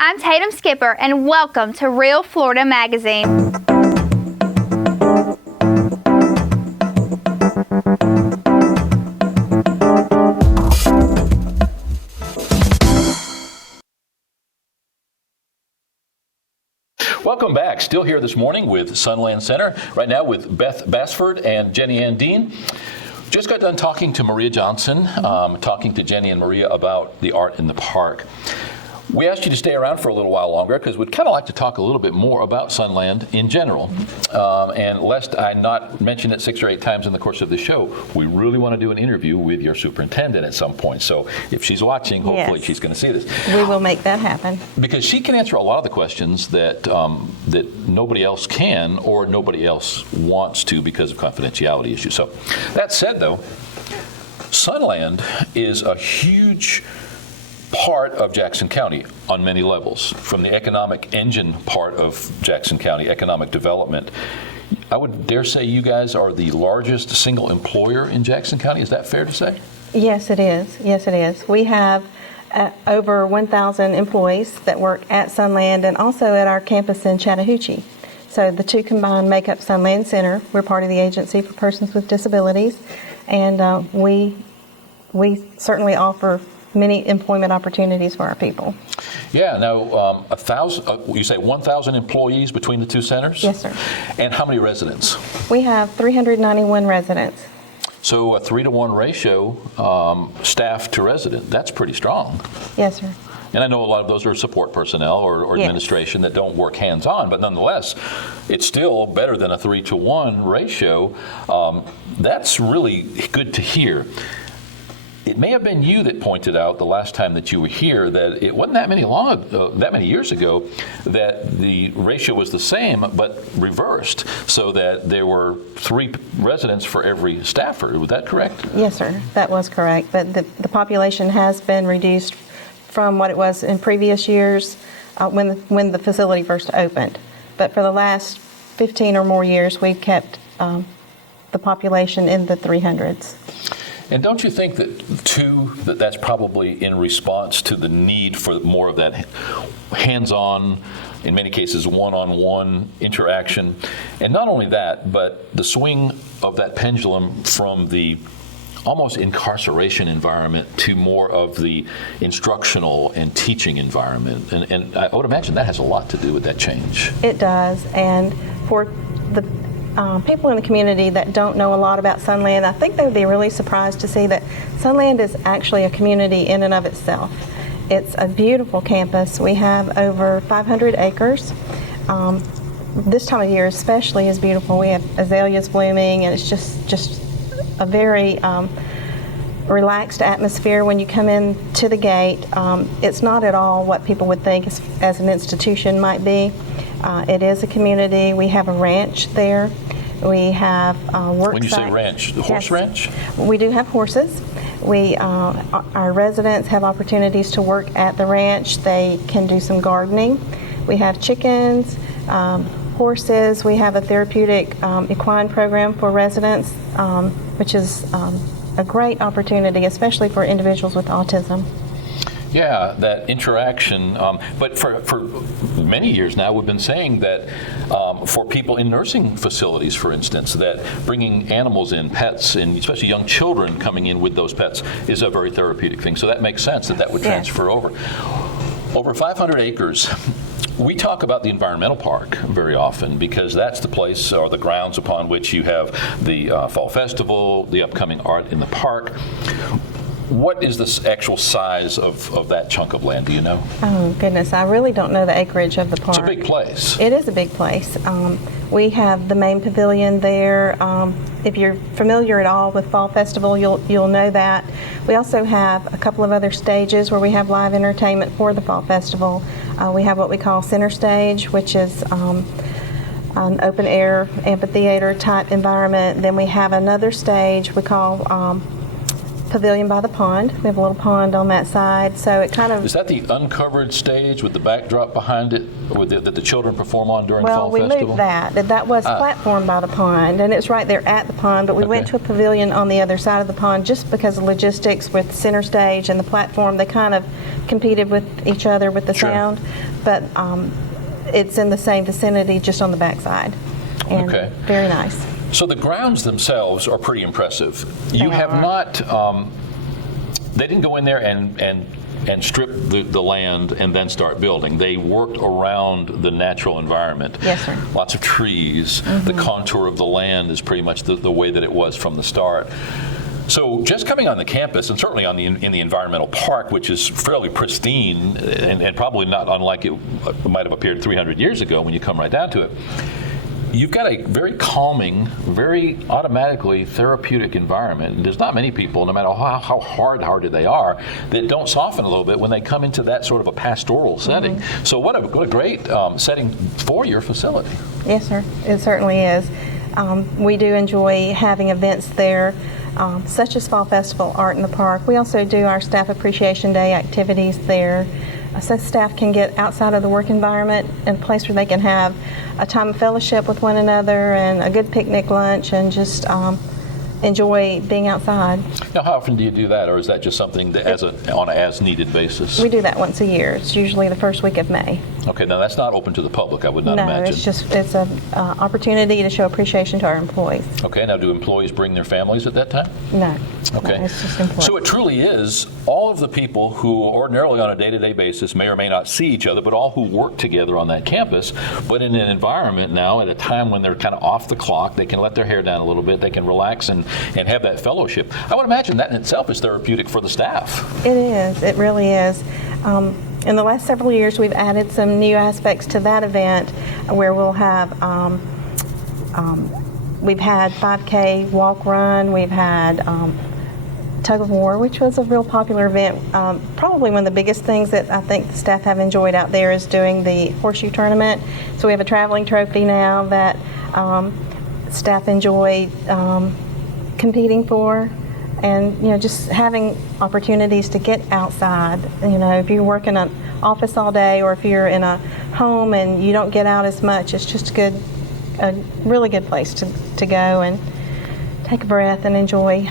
I'm Tatum Skipper, and welcome to Real Florida Magazine. Welcome back. Still here this morning with Sunland Center. Right now with Beth Basford and Jennie and Dean. Just got done talking to Maria Johnson, talking to Jennie and Maria about the art in the park. We asked you to stay around for a little while longer because we'd kind of like to talk a little bit more about Sunland in general. And lest I not mention it 6 or 8 times in the course of the show, we really want to do an interview with your superintendent at some point. So if she's watching, hopefully she's going to see this. We will make that happen. Because she can answer a lot of the questions that that nobody else can or nobody else wants to because of confidentiality issues. So that said, though, Sunland is a huge part of Jackson County on many levels. From the economic engine part of Jackson County, economic development, I would dare say you guys are the largest single employer in Jackson County. Is that fair to say? Yes, it is. Yes, it is. We have over 1,000 employees that work at Sunland and also at our campus in Chattahoochee. So the two combined make up Sunland Center. We're part of the Agency for Persons with Disabilities, and we certainly offer many employment opportunities for our people. Yeah. Now, you say 1,000 employees between the two centers? Yes, sir. And how many residents? We have 391 residents. So a 3-to-1 ratio, staff to resident. That's pretty strong. Yes, sir. And I know a lot of those are support personnel or administration that don't work hands-on, but nonetheless, it's still better than a 3-to-1 ratio. That's really good to hear. It may have been you that pointed out the last time that you were here that it wasn't that many years ago that the ratio was the same but reversed, so that there were 3 residents for every staffer. Was that correct? Yes, sir. That was correct. But the population has been reduced from what it was in previous years when the facility first opened. But for the last 15 or more years, we've kept the population in the 300s. And don't you think that that's probably in response to the need for more of that hands-on, in many cases one-on-one interaction? And not only that, but the swing of that pendulum from the almost incarceration environment to more of the instructional and teaching environment. And I would imagine that has a lot to do with that change. It does. And for the people in the community that don't know a lot about Sunland, I think they would be really surprised to see that Sunland is actually a community in and of itself. It's a beautiful campus. We have over 500 acres. This time of year especially is beautiful. We have azaleas blooming, and it's just a very relaxed atmosphere when you come in to the gate. It's not at all what people would think as an institution might be. It is a community. We have a ranch there. We have work When you sites. say ranch, the horse ranch? We do have horses. Our residents have opportunities to work at the ranch. They can do some gardening. We have chickens, horses. We have a therapeutic equine program for residents, which is a great opportunity, especially for individuals with autism. Yeah, that interaction. But for many years now, we've been saying that for people in nursing facilities, for instance, that bringing animals in, pets, and especially young children coming in with those pets is a very therapeutic thing. So that makes sense that would transfer over. Over 500 acres. We talk about the environmental park very often because that's the place or the grounds upon which you have the Fall Festival, the upcoming art in the park. What is the actual size of that chunk of land? Do you know? Oh, goodness. I really don't know the acreage of the park. It's a big place. It is a big place. We have the main pavilion there. If you're familiar at all with Fall Festival, you'll know that. We also have a couple of other stages where we have live entertainment for the Fall Festival. We have what we call Center Stage, which is an open air amphitheater type environment. Then we have another stage we call pavilion by the pond. We have a little pond on that side, so it kind of... Is that the uncovered stage with the backdrop behind it that the children perform on during Fall Well, we Festival? moved that. That was platform by the pond, and it's right there at the pond, but we went to a pavilion on the other side of the pond just because of logistics with center stage and the platform. They kind of competed with each other with the sound, but it's in the same vicinity, just on the backside. And very nice. So the grounds themselves are pretty impressive. You have not, they didn't go in there and strip the land and then start building. They worked around the natural environment. Yes, sir. Lots of trees. The contour of the land is pretty much the way that it was from the start. So just coming on the campus, and certainly in the environmental park, which is fairly pristine and probably not unlike it might have appeared 300 years ago when you come right down to it, you've got a very calming, very automatically therapeutic environment. And there's not many people, no matter how hard-hearted they are, that don't soften a little bit when they come into that sort of a pastoral setting. So what a great setting for your facility. Yes, sir. It certainly is. We do enjoy having events there, such as Fall Festival, Art in the Park. We also do our Staff Appreciation Day activities there, so staff can get outside of the work environment in a place where they can have a time of fellowship with one another and a good picnic lunch and just enjoy being outside. Now, how often do you do that, or is that just something that on an as-needed basis? We do that once a year. It's usually the first week of May. Okay, now that's not open to the public, I would not imagine. No, it's an opportunity to show appreciation to our employees. Okay, now do employees bring their families at that time? No. Okay. No, it's just employees. So it truly is all of the people who ordinarily on a day-to-day basis may or may not see each other, but all who work together on that campus, but in an environment now at a time when they're kind of off the clock, they can let their hair down a little bit, they can relax and have that fellowship. I would imagine that in itself is therapeutic for the staff. It is. It really is. In the last several years, we've added some new aspects to that event where we'll have, we've had 5K walk run, we've had tug of war, which was a real popular event. Probably one of the biggest things that I think the staff have enjoyed out there is doing the horseshoe tournament. So we have a traveling trophy now that staff enjoy competing for. And just having opportunities to get outside. If you work in an office all day, or if you're in a home and you don't get out as much, it's just a really good place to go and take a breath and enjoy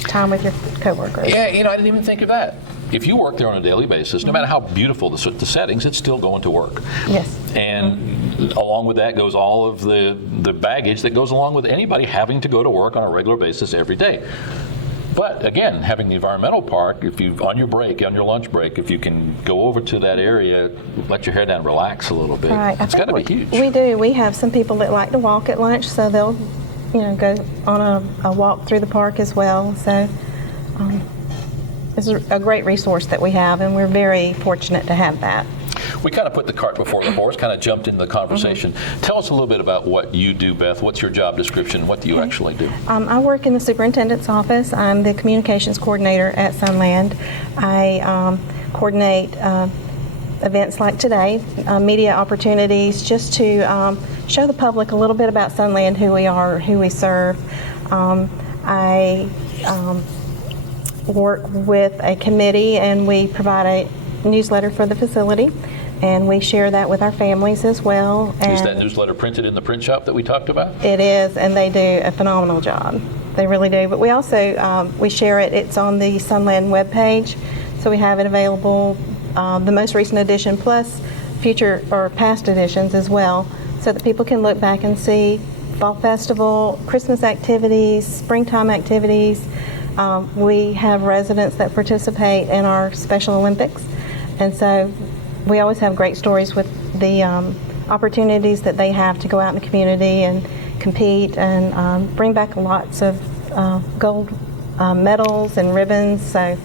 time with your coworkers. Yeah, I didn't even think of that. If you work there on a daily basis, no matter how beautiful the settings, it's still going to work. Yes. And along with that goes all of the baggage that goes along with anybody having to go to work on a regular basis every day. But again, having the environmental park, if you on your lunch break, if you can go over to that area, let your hair down, relax a little bit. Right. It's got to be huge. We do. We have some people that like to walk at lunch, so they'll, go on a walk through the park as well. So it's a great resource that we have, and we're very fortunate to have that. We kind of put the cart before the horse, kind of jumped into the conversation. Tell us a little bit about what you do, Beth. What's your job description? What do you actually do? I work in the superintendent's office. I'm the communications coordinator at Sunland. I coordinate events like today, media opportunities, just to show the public a little bit about Sunland, who we are, who we serve. I work with a committee, and we provide a newsletter for the facility, and we share that with our families as well. And is that newsletter printed in the print shop that we talked about? It is, and they do a phenomenal job. They really do. But we also we share it. It's on the Sunland webpage, so we have it available, the most recent edition plus future or past editions as well, so that people can look back and see Fall Festival, Christmas activities, springtime activities. We have residents that participate in our Special Olympics, and so we always have great stories with the opportunities that they have to go out in the community and compete and bring back lots of gold medals and ribbons. So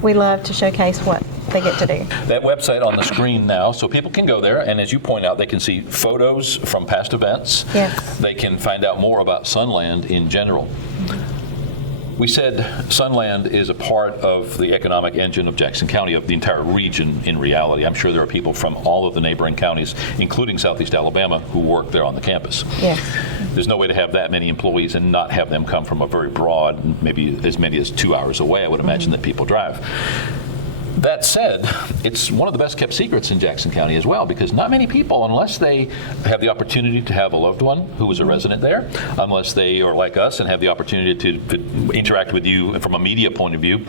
we love to showcase what they get to do. That website on the screen now, so people can go there, and as you point out, they can see photos from past events. Yes. They can find out more about Sunland in general. We said Sunland is a part of the economic engine of Jackson County, of the entire region in reality. I'm sure there are people from all of the neighboring counties, including Southeast Alabama, who work there on the campus. Yes. There's no way to have that many employees and not have them come from a very broad, maybe as many as 2 hours away, I would imagine, that people drive. That said, it's one of the best kept secrets in Jackson County as well, because not many people, unless they have the opportunity to have a loved one who is a resident there, unless they are like us and have the opportunity to interact with you from a media point of view.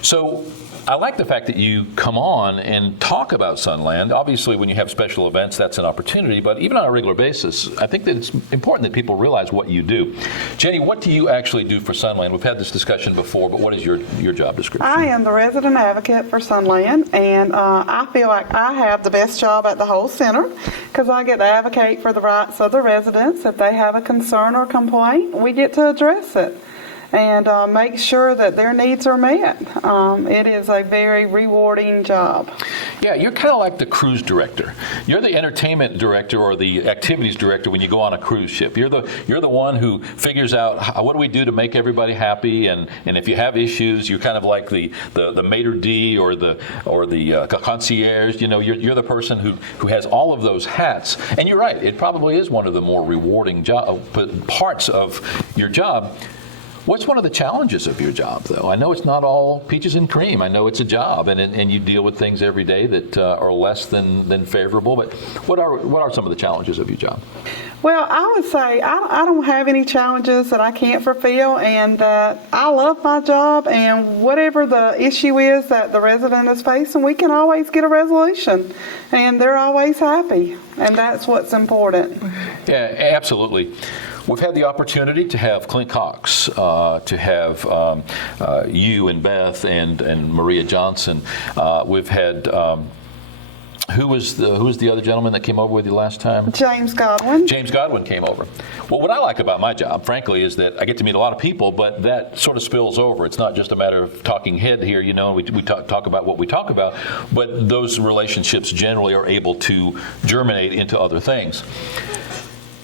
So I like the fact that you come on and talk about Sunland. Obviously, when you have special events, that's an opportunity, but even on a regular basis, I think that it's important that people realize what you do. Jennie, what do you actually do for Sunland? We've had this discussion before, but what is your job description? I am the resident advocate for Sunland, and I feel like I have the best job at the whole center because I get to advocate for the rights of the residents. If they have a concern or complaint, we get to address it and make sure that their needs are met. It is a very rewarding job. Yeah, you're kind of like the cruise director. You're the entertainment director or the activities director when you go on a cruise ship. You're the one who figures out what do we do to make everybody happy, and if you have issues, you're kind of like the maitre d' or the concierge. You know, you're the person who has all of those hats. And you're right, it probably is one of the more rewarding parts of your job. What's one of the challenges of your job, though? I know it's not all peaches and cream. I know it's a job, and you deal with things every day that are less than favorable. But what are some of the challenges of your job? Well, I would say I don't have any challenges that I can't fulfill, and I love my job, and whatever the issue is that the resident is facing, we can always get a resolution, and they're always happy, and that's what's important. Yeah, absolutely. We've had the opportunity to have Clint Cox, to have you and Beth and Maria Johnson. We've had who was the other gentleman that came over with you last time? James Godwin. James Godwin came over. Well, what I like about my job, frankly, is that I get to meet a lot of people, but that sort of spills over. It's not just a matter of talking head here, you know, we talk about what we talk about, but those relationships generally are able to germinate into other things.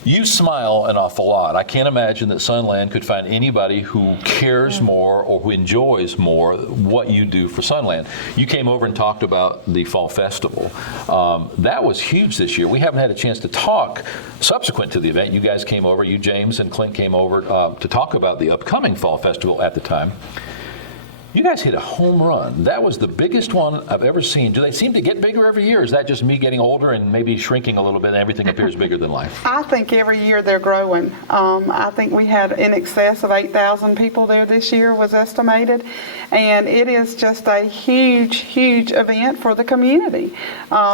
You smile an awful lot. I can't imagine that Sunland could find anybody who cares more or who enjoys more what you do for Sunland. You came over and talked about the Fall Festival. That was huge this year. We haven't had a chance to talk subsequent to the event. You guys came over, you, James, and Clint came over to talk about the upcoming Fall Festival at the time. You guys hit a home run. That was the biggest one I've ever seen. Do they seem to get bigger every year? Or is that just me getting older and maybe shrinking a little bit and everything appears bigger than life? I think every year they're growing. I think we had in excess of 8,000 people there this year was estimated. And it is just a huge, huge event for the community.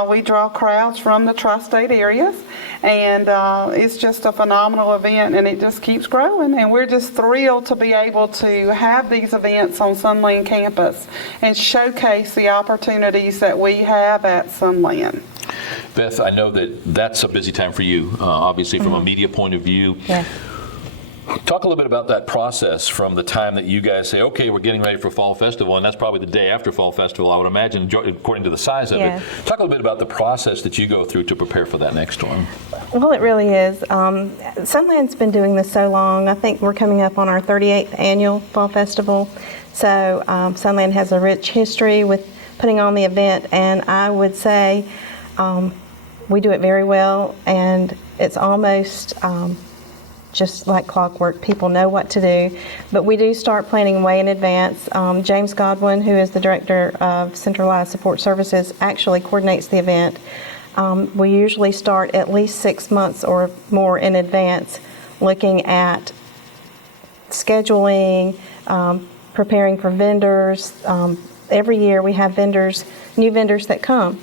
We draw crowds from the tri-state areas. And it's just a phenomenal event, and it just keeps growing. And we're just thrilled to be able to have these events on Sunland campus and showcase the opportunities that we have at Sunland. Beth, I know that that's a busy time for you, obviously from a media point of view. Yeah. Talk a little bit about that process from the time that you guys say, okay, we're getting ready for Fall Festival, and that's probably the day after Fall Festival, I would imagine, according to the size of it. Talk a little bit about the process that you go through to prepare for that next one. Well, it really is. Sunland's been doing this so long. I think we're coming up on our 38th annual Fall Festival. So Sunland has a rich history with putting on the event, and I would say we do it very well, and it's almost just like clockwork. People know what to do, but we do start planning way in advance. James Godwin, who is the director of Centralized Support Services, actually coordinates the event. We usually start at least 6 months or more in advance, looking at scheduling, preparing for vendors. Every year we have new vendors that come,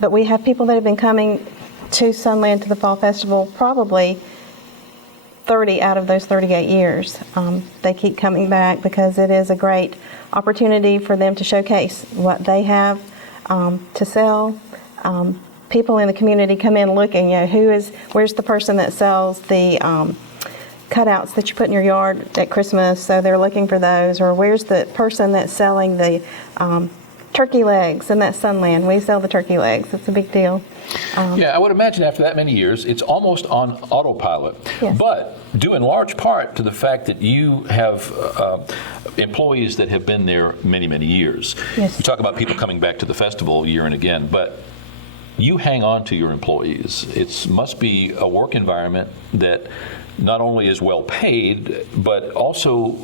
but we have people that have been coming to Sunland to the Fall Festival probably 30 out of those 38 years. They keep coming back because it is a great opportunity for them to showcase what they have to sell. People in the community come in looking, where's the person that sells the cutouts that you put in your yard at Christmas, so they're looking for those, or where's the person that's selling the turkey legs, and that's Sunland. We sell the turkey legs. It's a big deal. Yeah, I would imagine after that many years, it's almost on autopilot. Yes. But due in large part to the fact that you have employees that have been there many, many years. Yes. You talk about people coming back to the festival year and again, but you hang on to your employees. It must be a work environment that not only is well paid, but also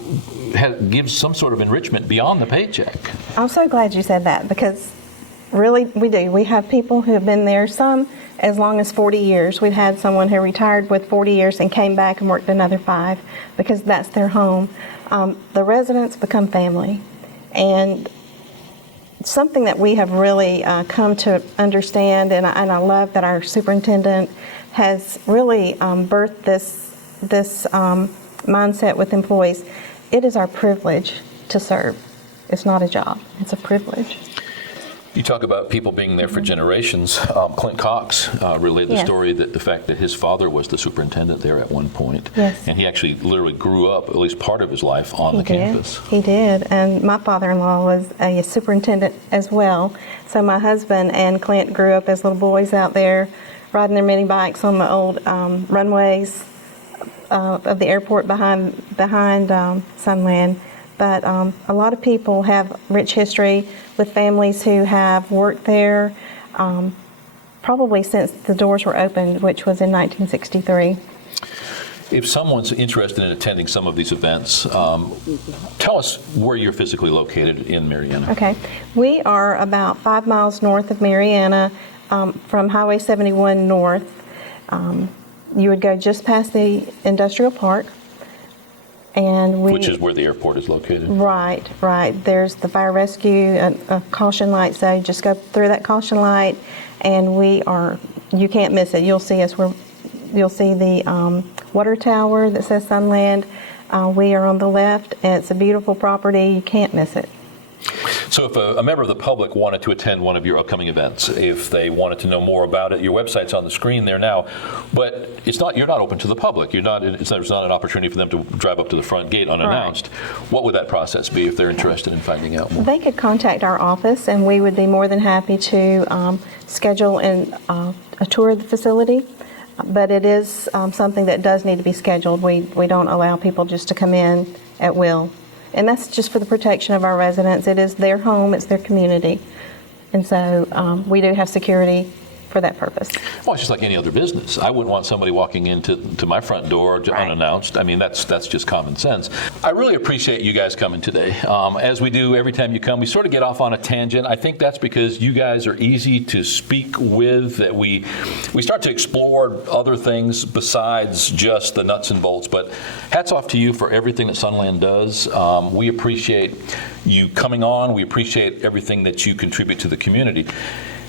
gives some sort of enrichment beyond the paycheck. I'm so glad you said that, because really we do. We have people who have been there, some as long as 40 years. We've had someone who retired with 40 years and came back and worked another 5 because that's their home. The residents become family. And something that we have really come to understand, and I love that our superintendent has really birthed this mindset with employees. It is our privilege to serve. It's not a job. It's a privilege. You talk about people being there for generations. Clint Cox relayed the Yes. story that the fact that his father was the superintendent there at one point. Yes. And he actually literally grew up, at least part of his life, on the campus. He did. And my father-in-law was a superintendent as well. So my husband and Clint grew up as little boys out there riding their mini bikes on the old runways of the airport behind Sunland. But a lot of people have rich history with families who have worked there probably since the doors were opened, which was in 1963. If someone's interested in attending some of these events, tell us where you're physically located in Marianna. Okay. We are about 5 miles north of Marianna from Highway 71 north. You would go just past the industrial park. Which is where the airport is located. Right. There's the fire rescue, a caution light, so you just go through that caution light, and you can't miss it. You'll see us. You'll see the water tower that says Sunland. We are on the left, and it's a beautiful property. You can't miss it. So if a member of the public wanted to attend one of your upcoming events, if they wanted to know more about it, your website's on the screen there now, but you're not open to the public. There's not an opportunity for them to drive up to the front gate unannounced. Right. What would that process be if they're interested in finding out more? They could contact our office, and we would be more than happy to schedule a tour of the facility. But it is something that does need to be scheduled. We don't allow people just to come in at will. And that's just for the protection of our residents. It is their home, it's their community. And so we do have security for that purpose. Well, it's just like any other business. I wouldn't want somebody walking into my front door unannounced. I mean, that's just common sense. I really appreciate you guys coming today. As we do every time you come, we sort of get off on a tangent. I think that's because you guys are easy to speak with, that we start to explore other things besides just the nuts and bolts. But hats off to you for everything that Sunland does. We appreciate you coming on. We appreciate everything that you contribute to the community.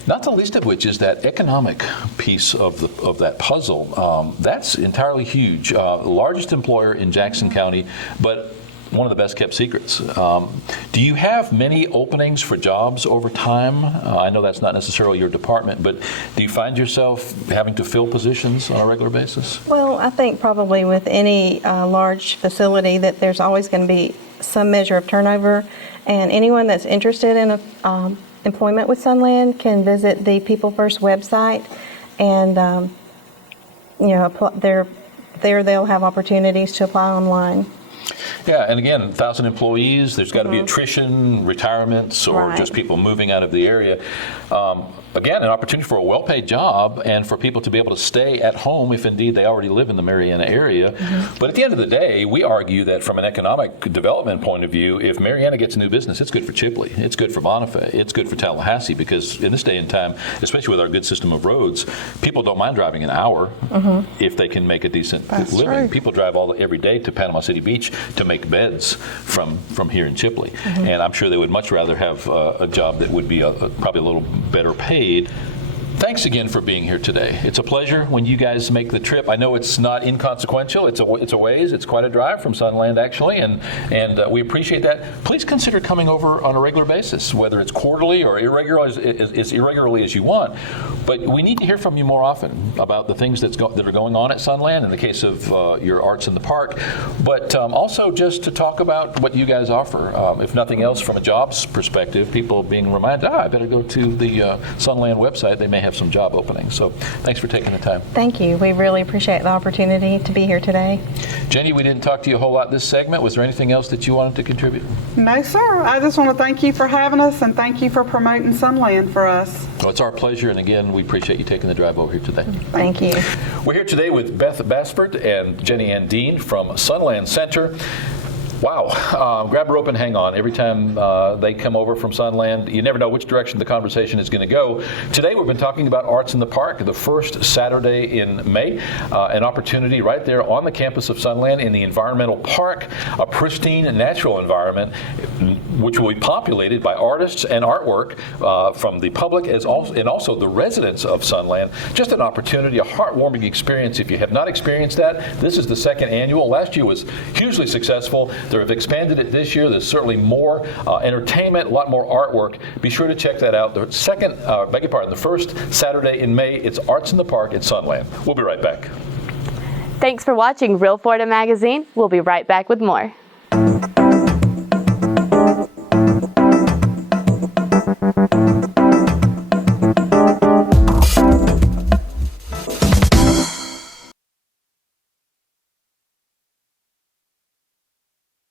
Not the least of which is that economic piece of that puzzle. That's entirely huge. Largest employer in Jackson County, but one of the best kept secrets. Do you have many openings for jobs over time? I know that's not necessarily your department, but do you find yourself having to fill positions on a regular basis? Well, I think probably with any large facility that there's always going to be some measure of turnover, and anyone that's interested in employment with Sunland can visit the People First website, and there they'll have opportunities to apply online. Yeah, and again, 1,000 employees, there's got to be attrition, retirements, or just people moving out of the area. Again, an opportunity for a well-paid job and for people to be able to stay at home if indeed they already live in the Marianna area. But at the end of the day, we argue that from an economic development point of view, if Marianna gets a new business, it's good for Chipley, it's good for Bonifay, it's good for Tallahassee, because in this day and time, especially with our good system of roads, people don't mind driving an hour if they can make a decent living. Right. People drive every day to Panama City Beach to make beds from here in Chipley. And I'm sure they would much rather have a job that would be probably a little better paid. Thanks again for being here today. It's a pleasure when you guys make the trip. I know it's not inconsequential. It's a ways. It's quite a drive from Sunland, actually, and we appreciate that. Please consider coming over on a regular basis, whether it's quarterly or as irregularly as you want. But we need to hear from you more often about the things that are going on at Sunland in the case of your Arts in the Park, but also just to talk about what you guys offer. If nothing else, from a jobs perspective, people being reminded, I better go to the Sunland website. They may have some job openings. So thanks for taking the time. Thank you. We really appreciate the opportunity to be here today. Jenny, we didn't talk to you a whole lot this segment. Was there anything else that you wanted to contribute? No, sir. I just want to thank you for having us and thank you for promoting Sunland for us. Well, it's our pleasure, and again, we appreciate you taking the drive over here today. Thank you. We're here today with Beth Basford and Jennie and Dean from Sunland Center. Wow. Grab a rope and hang on. Every time they come over from Sunland, you never know which direction the conversation is going to go. Today we've been talking about Arts in the Park, the first Saturday in May, an opportunity right there on the campus of Sunland in the environmental park, a pristine natural environment which will be populated by artists and artwork from the public and also the residents of Sunland. Just an opportunity, a heartwarming experience. If you have not experienced that, this is the second annual. Last year was hugely successful. They have expanded it this year. There's certainly more entertainment, a lot more artwork. Be sure to check that out. The first Saturday in May, it's Arts in the Park at Sunland. We'll be right back. Thanks for watching Real Florida Magazine. We'll be right back with more.